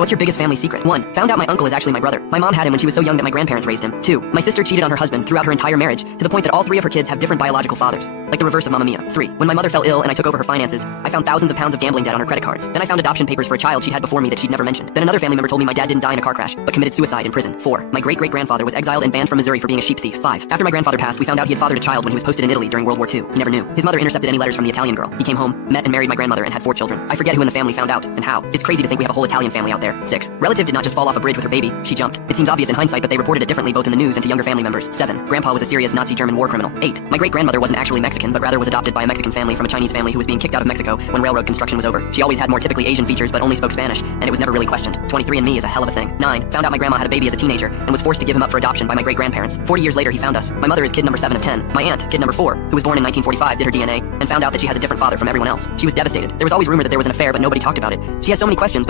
What's your biggest family secret? 1. Found out my uncle is actually my brother. My mom had him when she was so young that my grandparents raised him. 2. My sister cheated on her husband throughout her entire marriage, to the point that all 3 of her kids have different biological fathers. Like the reverse of Mamma Mia. 3. When my mother fell ill and I took over her finances, I found thousands of pounds of gambling debt on her credit cards. Then I found adoption papers for a child she'd had before me that she'd never mentioned. Then another family member told me my dad didn't die in a car crash, but committed suicide in prison. 4. My great-great-grandfather was exiled and banned from Missouri for being a sheep thief. 5. After my grandfather passed, we found out he had fathered a child when he was posted in Italy during World War II. He never knew. His mother intercepted any letters from the Italian girl. He came home, met and married my grandmother, and had 4 children. I forget who in the family found out, and how. It's crazy to think we have a whole Italian family out there. 6. Relative did not just fall off a bridge with her baby, she jumped. It seems obvious in hindsight, but they reported it differently both in the news and to younger family members. 7. Grandpa was a serious Nazi German war criminal. 8. My great-grandmother wasn't actually Mexican, but rather was adopted by a Mexican family from a Chinese family who was being kicked out of Mexico when railroad construction was over. She always had more typically Asian features but only spoke Spanish, and it was never really questioned. 23andMe is a hell of a thing. 9. Found out my grandma had a baby as a teenager and was forced to give him up for adoption by my great-grandparents. 40 years later he found us. My mother is kid number 7 of 10. My aunt, kid number 4, who was born in 1945, did her DNA and found out that she has a different father from everyone else. She was devastated. There was always rumor that there was an affair, but nobody talked about it. She has so many questions.